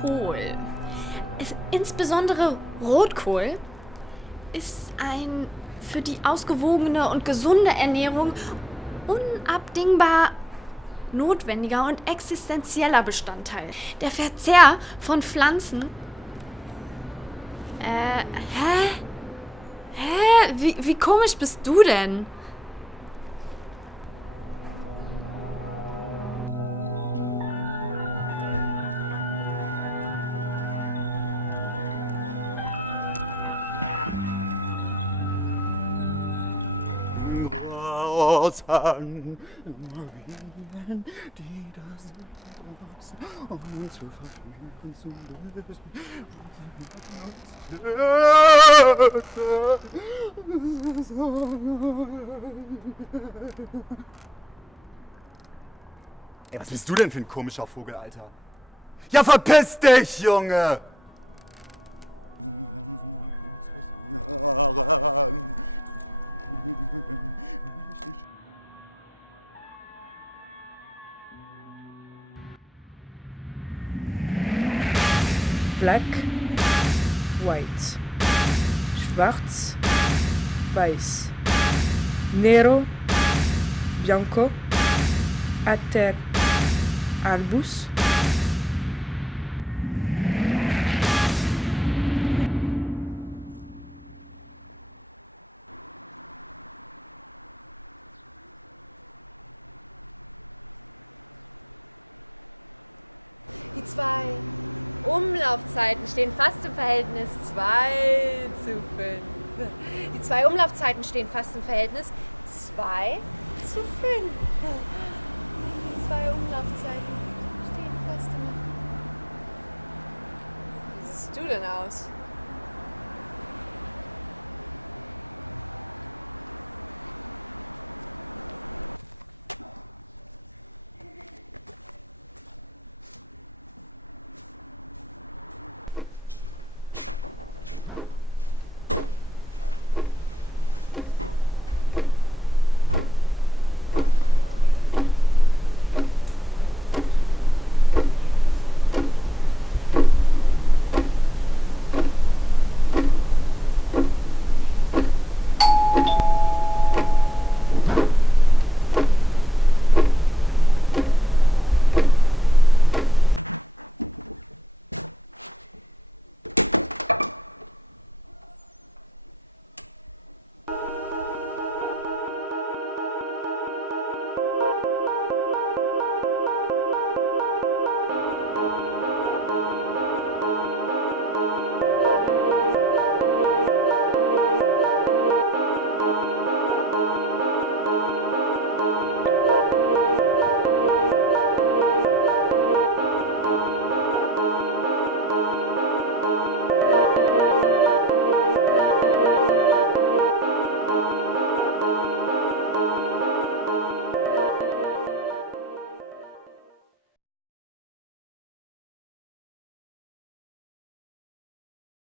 Kohl. Insbesondere Rotkohl ist ein für die ausgewogene und gesunde Ernährung unabdingbar notwendiger und existenzieller Bestandteil. Der Verzehr von Pflanzen... Wie komisch bist du denn? Rosen, die das uns zu verführen zu lösen. Ey, was bist du denn für ein komischer Vogel, Alter? Ja, verpiss dich, Junge! Black, white, schwarz, weiß, nero, bianco, ater, albus,